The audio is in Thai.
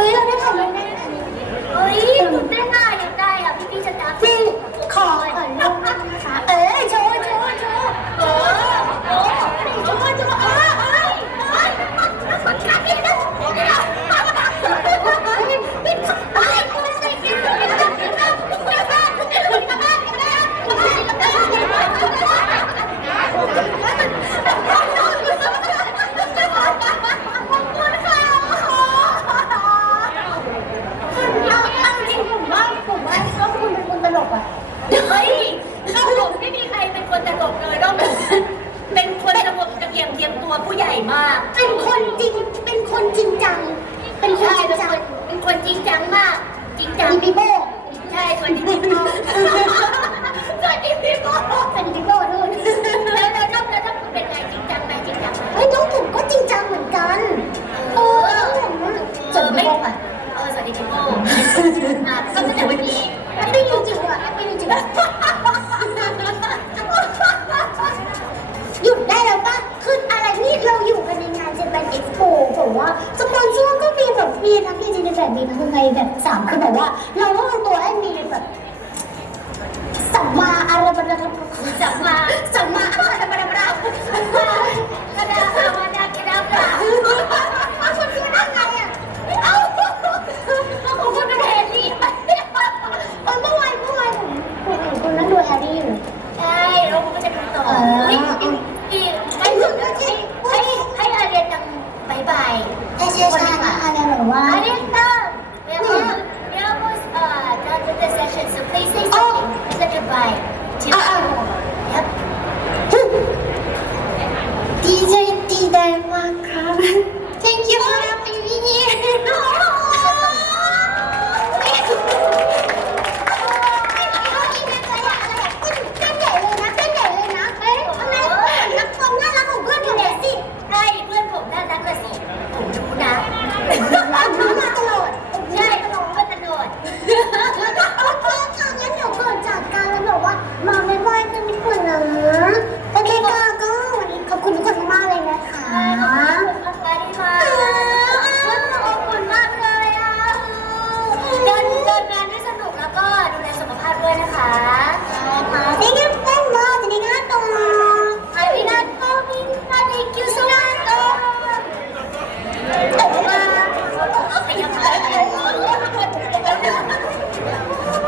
เฮ้ยเราได้ถ่ายรูปแน่เฮ้ยตื่นเต้นอะอยากได้อะพี่พี่จะตามนี่ มาก เป็นคนจริง เป็นคนจริงจัง เป็นคนจริงจัง เป็นคนจริงจังมาก จริงจังพี่โบใช่คนานช่วงก็มีแบบมีทั้งมีจินแบบมีทั้งไงแบบสามคือแบบว่า เราก็เป็นตัวให้มีแบบ DJ, DJ T Dharma Thank you for having me.